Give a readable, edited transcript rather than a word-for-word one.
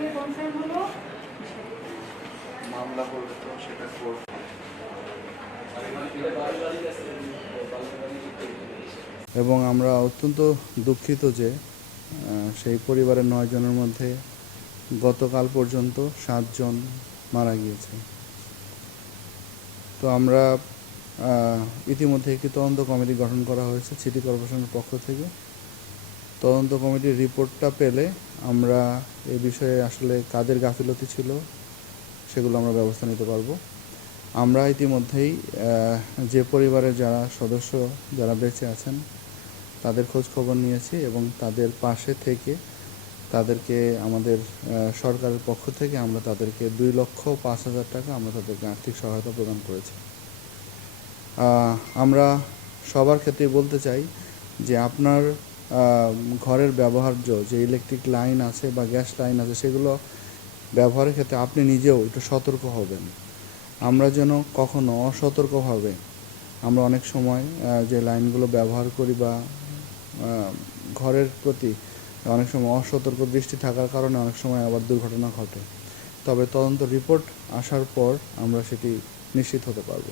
থেকে কনফার্ম হলো। মামলা করবে তো সেটা কোর্ট। এবং আমরা অত্যন্ত দুঃখিত যে সেই পরিবারের 9 জনের মধ্যে গতকাল পর্যন্ত 7 জন মারা গিয়েছে। তো আমরা ইতিমধ্যে একটি তদন্ত কমিটি গঠন করা হয়েছে সিটি কর্পোরেশনের পক্ষ থেকে। তদন্ত কমিটির রিপোর্টটা পেলে আমরা এ বিষয়ে আসলে কাদের গাফিলতি ছিল সেগুলো আমরা ব্যবস্থা নিতে পারবো। আমরা ইতিমধ্যেই যে পরিবারের যারা সদস্য যারা বেঁচে আছেন তাদের খোঁজ খবর নিয়েছি এবং তাদের পাশে থেকে তাদেরকে আমাদের সরকারের পক্ষ থেকে আমরা তাদেরকে 2,05,000 টাকা আমরা তাদেরকে আর্থিক সহায়তা প্রদান করেছি। আমরা সবার ক্ষেত্রে বলতে চাই যে আপনার ঘরের ব্যবহার্য যে ইলেকট্রিক লাইন আছে বা গ্যাস লাইন আছে সেগুলো ব্যবহারের ক্ষেত্রে আপনি নিজেও একটু সতর্ক হবেন। আমরা যেন কখনো অসতর্কভাবে আমরা অনেক সময় যে লাইনগুলো ব্যবহার করি বা ঘরের প্রতি অনেক সময় অসতর্ক দৃষ্টি থাকার কারণে অনেক সময় আবার দুর্ঘটনা ঘটে। তবে তদন্ত রিপোর্ট আসার পর আমরা সেটি নিশ্চিত হতে পারব।